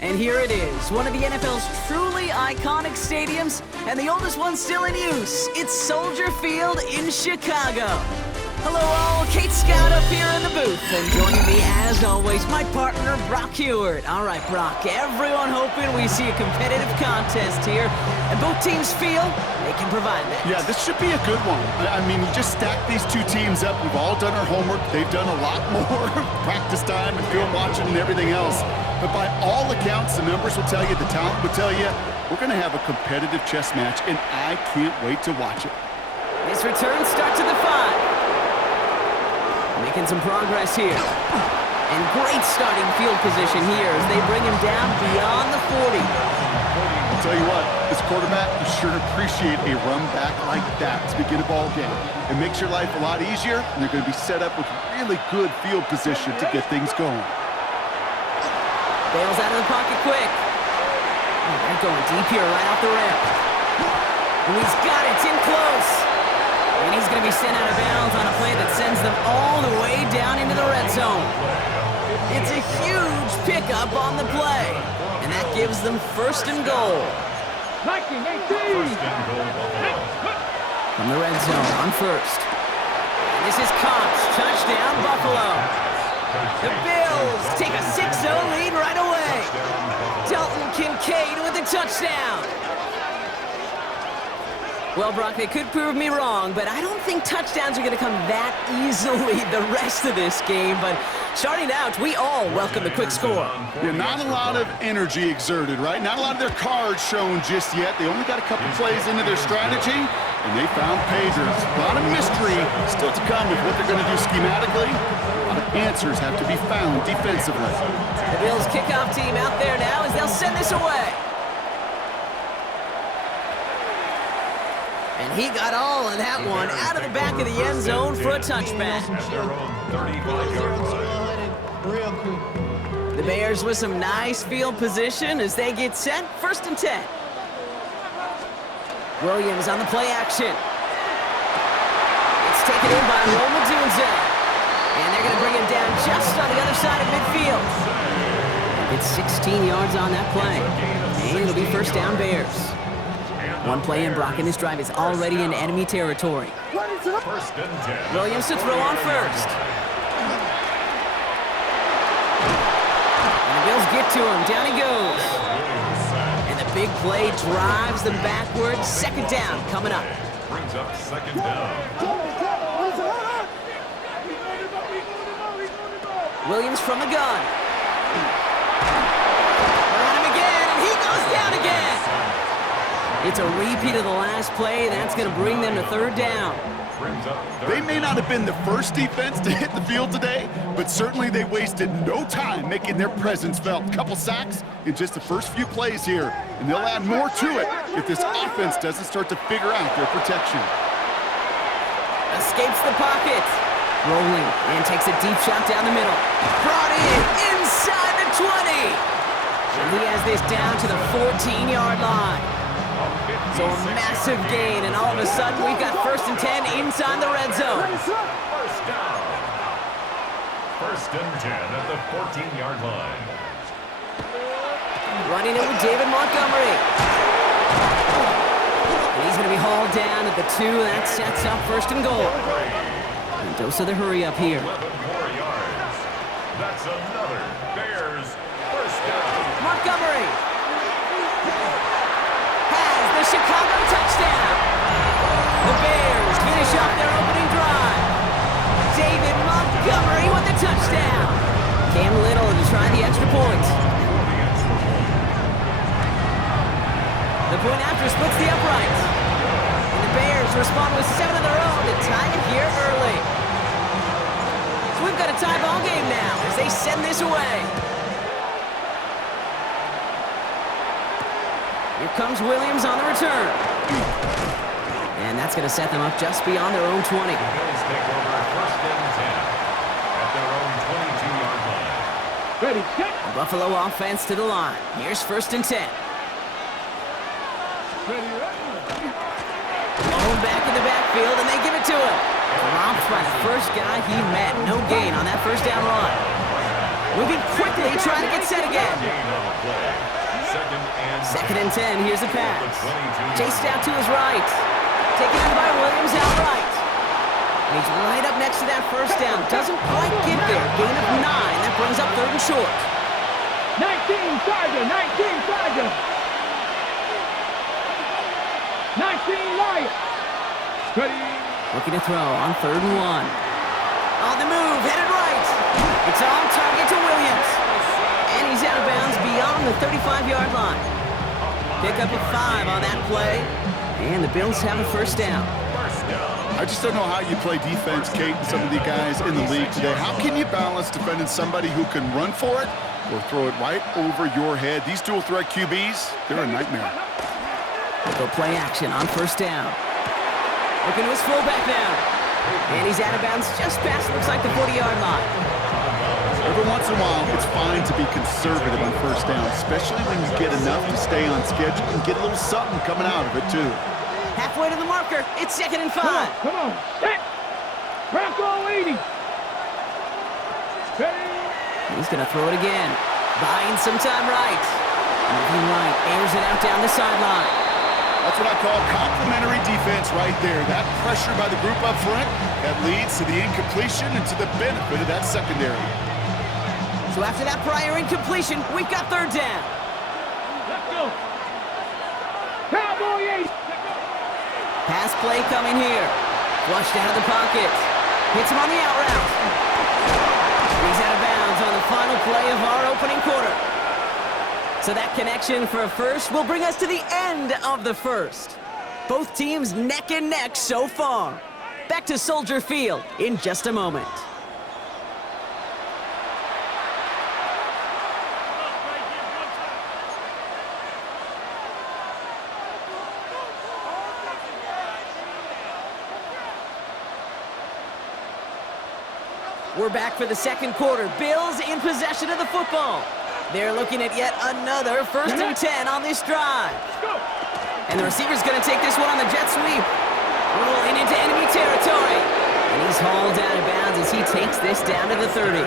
And here it is, one of the NFL's truly iconic stadiums, and the oldest one still in use. It's Soldier Field in Chicago. Hello all, Kate Scout up here in the booth, and joining me as always, my partner Brock Hewitt. All right, Brock, everyone hoping we see a competitive contest here, and both teams feel they can provide that. Yeah, this should be a good one. I mean, you just stack these two teams up. We've all done our homework. They've done a lot more practice time and film watching and everything else. But by all accounts, the numbers will tell you, the talent will tell you, we're going to have a competitive chess match, and I can't wait to watch it. This return starts at the 5. Making some progress here. And great starting field position here as they bring him down beyond the 40. I'll tell you what, as quarterback, you sure appreciate a run back like that to begin a ball game. It makes your life a lot easier, and they're going to be set up with really good field position to get things going. Bails out of the pocket quick. Oh, they're going deep here right off the ramp. And he's got it, it's in close. And he's going to be sent out of bounds on a play that sends them all the way down into the red zone. It's a huge pickup on the play. And that gives them first and goal. From the red zone on first. And this is Cox, touchdown Buffalo. The Bills take a 6-0 lead right away. Dalton Kincaid with a touchdown. Well, Brock, they could prove me wrong, but I don't think touchdowns are going to come that easily the rest of this game. But starting out, we all welcome the quick score. Yeah, not a lot of energy exerted, right? Not a lot of their cards shown just yet. They only got a couple plays into their strategy, and they found pay dirt. A lot of mystery still to come with what they're going to do schematically. A lot of answers have to be found defensively. The Bills kickoff team out there now as they'll send this away. And he got all of that one out of the back of the end zone for a touchback. The Bears with some nice field position as they get set. First and 10. Williams on the play action. It's taken in by Romadunze. And they're going to bring him down just on the other side of midfield. It's 16 yards on that play. And it'll be first down Bears. One play in, Brock, in this drive is already in enemy territory. Williams to throw on first. And the Bills get to him. Down he goes. And the big play drives them backwards. Second down coming up. Brings up second down. Williams from the gun. On him again, and he goes down again. It's a repeat of the last play. That's going to bring them to third down. They may not have been the first defense to hit the field today, but certainly they wasted no time making their presence felt. A couple sacks in just the first few plays here, and they'll add more to it if this offense doesn't start to figure out their protection. Escapes the pocket. Rolling and takes a deep shot down the middle. Brought in inside the 20. And he has this down to the 14-yard line. So a massive gain, and all of a sudden we've got first and 10 inside the red zone. First down. First and 10 at the 14-yard line. Running it with David Montgomery. And he's going to be hauled down at the 2. That sets up first and goal. And dose of the hurry up here. 11 more yards. That's another Bears first down. Montgomery. The Chicago touchdown. The Bears finish off their opening drive. David Montgomery with the touchdown. Cam Little to try the extra point. The point after splits the uprights. And the Bears respond with 7 of their own to tie it here early. So we've got a tie ball game now as they send this away. Here comes Williams on the return. And that's going to set them up just beyond their own 20. The Bills take over first and 10 at their own 22-yard line. Ready, set. Buffalo offense to the line. Here's first and 10. Home back in the backfield, and they give it to him. Dropped by the first guy he met. No gain on that first down run. Moving quickly, trying to get set again. 2nd and 10. Here's a pass. Chased out to his right. Taken in by Williams outright. And he's right up next to that first down. Doesn't quite get there. Gain of 9. That brings up 3rd and short. 19 Tiger, 19 Tiger. 19 Lion. Ready. Looking to throw on 3rd and 1. On the move, headed right. It's on target to Williams. And he's out of bounds beyond the 35-yard line. Pick up a 5 on that play. And the Bills have a first down. I just don't know how you play defense, Kate, and some of the guys in the league today. How can you balance defending somebody who can run for it or throw it right over your head? These dual-threat QBs, they're a nightmare. They'll play action on first down. Looking to his fullback now. And he's out of bounds just past, looks like, the 40-yard line. Every once in a while, it's fine to be conservative on first down, especially when you get enough to stay on schedule and get a little something coming out of it, too. Halfway to the marker. It's 2nd and 5. Come on. Set. Bronco 80. Ready. He's going to throw it again. Buying some time right. Moving right. Airs it out down the sideline. That's what I call complimentary defense right there. That pressure by the group up front, that leads to the incompletion and to the benefit of that secondary. So after that prior incompletion, we've got 3rd down. Let's go. Cowboy 80. Pass play coming here. Flushed out of the pocket. Hits him on the out route. He's out of bounds on the final play of our opening quarter. So that connection for a first will bring us to the end of the first. Both teams neck and neck so far. Back to Soldier Field in just a moment. We're back for the second quarter. Bills in possession of the football. They're looking at yet another 1st and 10 on this drive. And the receiver's going to take this one on the jet sweep. Rolling into enemy territory. And he's hauled out of bounds as he takes this down to the 30.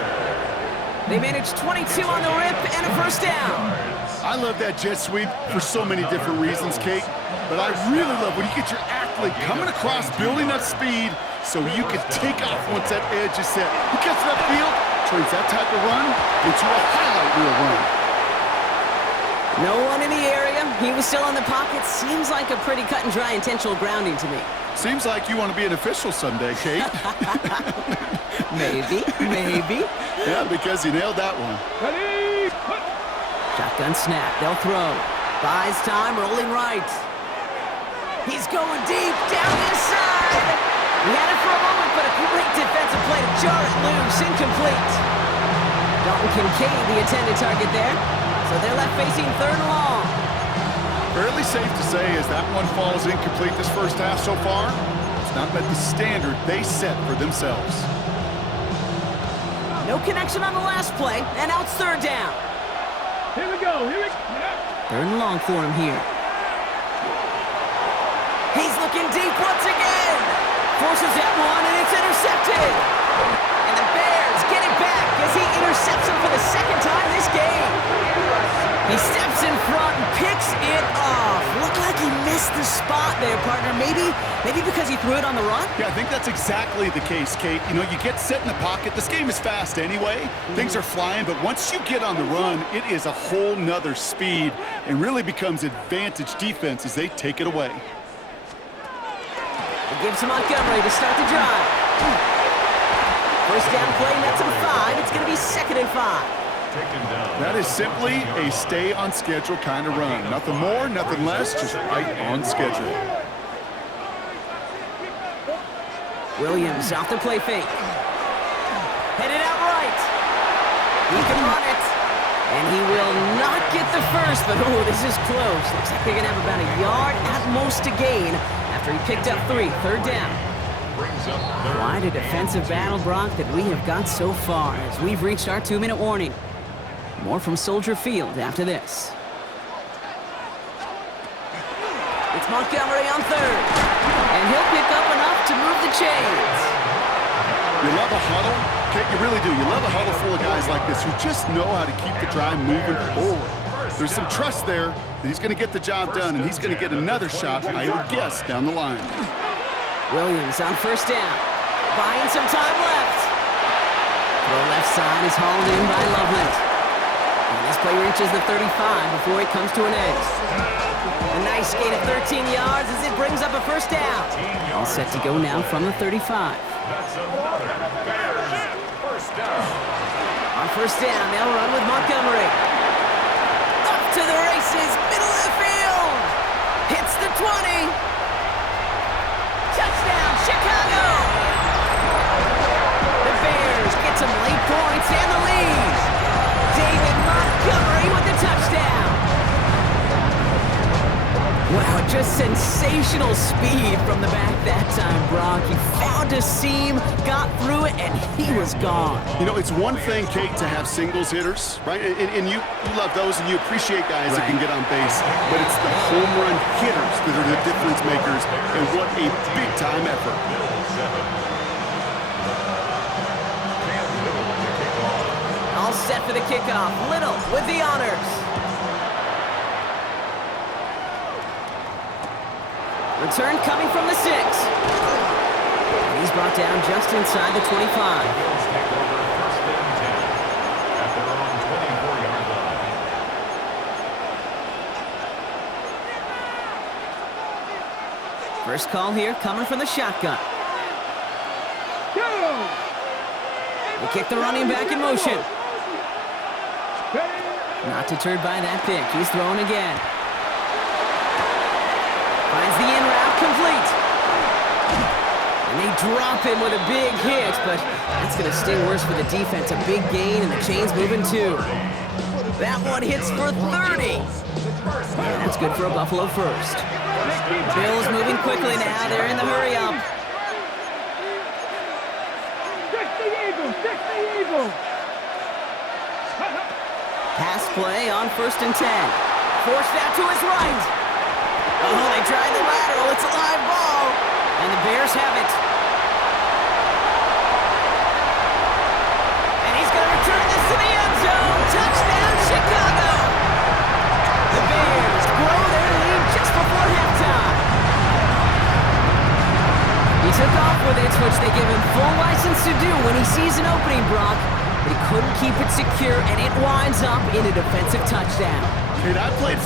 They managed 22 on the rip and a first down. I love that jet sweep for so many different reasons, Kate. But I really love when you get your athlete coming across, building up speed, so you can take off once that edge is set. He gets to that field, turns that type of run into a highlight reel run. No one in the area. He was still in the pocket. Seems like a pretty cut and dry intentional grounding to me. Seems like you want to be an official someday, Kate. Maybe. Yeah, because you nailed that one. Ready. Shotgun snap. They'll throw. Buys time, rolling right. He's going deep, down inside. He had it for a moment, but a great defensive play to jar it loose. Incomplete. Dalton Kincaid, the intended target there. So they're left facing 3rd and long. Fairly safe to say as that one falls incomplete this first half so far, it's not met the standard they set for themselves. No connection on the last play, and now it's 3rd down. Here we go. 3rd and long for him here. He's looking deep once again. Forces that one, and it's intercepted. And the Bears get it back as he intercepts him for the 2nd time this game. He steps in front and picks it off. Looked like he missed the spot there, partner. Maybe because he threw it on the run? Yeah, I think that's exactly the case, Kate. You know, you get set in the pocket. This game is fast anyway. Things are flying, but once you get on the run, it is a whole nother speed and really becomes advantage defense as they take it away. It gives to Montgomery to start the drive. First down play, nets him 5. It's going to be 2nd and 5. That is simply a stay on schedule kind of run. Nothing more, nothing less, just right on schedule. Williams off the play fake. Headed out right. He can run it. And he will not get the first, but oh, this is close. Looks like they're going to have about a yard at most to gain after he picked up 3. 3rd down. Quite a defensive battle, Brock, that we have got so far as we've reached our 2-minute warning. More from Soldier Field after this. It's Montgomery on 3rd. And he'll pick up enough to move the chains. You love a huddle? Kate, you really do. You love a huddle full of guys like this who just know how to keep the drive moving forward. There's some trust there that he's going to get the job done, and he's going to get another shot, I would guess, down the line. Williams on first down. Buying some time left. The left side is hauled in by Loveland. And this play reaches the 35 before it comes to an end. A nice gain of 13 yards as it brings up a first down. All set to go now from the 35. That's another Bears first down. On first down, they'll run with Montgomery. Up to the races, middle of the field. Hits the 20. Touchdown, Chicago! The Bears get some late points and the lead. David Montgomery with the touchdown. Wow, just sensational speed from the back that time, Brock. He found a seam, got through it, and he was gone. You know, it's one thing, Kate, to have singles hitters, right? And you love those, and you appreciate guys that can get on base. But it's the home run hitters that are the difference makers, and what a big-time effort. All set for the kickoff. Little with the honors. Return coming from the 6. And he's brought down just inside the 25. Bills take over first and 10 at their own 24-yard line. First call here coming from the shotgun. Go! They kick the running back in motion. Not deterred by that pick. He's throwing again. Finds the in route complete. And they drop him with a big hit, but that's going to sting worse for the defense. A big gain, and the chain's moving too. That one hits for 30. And that's good for a Buffalo first. Bills moving quickly now. They're in the hurry up. Stick the Eagle! Stick the Eagle! Pass play on first and 10. Forced out to his right. Oh, they tried the lateral. It's a live ball. And the Bears have it. And he's going to return this to the end zone. Touchdown, Chicago. The Bears grow their lead just before halftime. He took off with it, which they give him full license to do when he sees an opening, Brock. But he couldn't keep it secure, and it winds up in a defensive touchdown. Kate, I played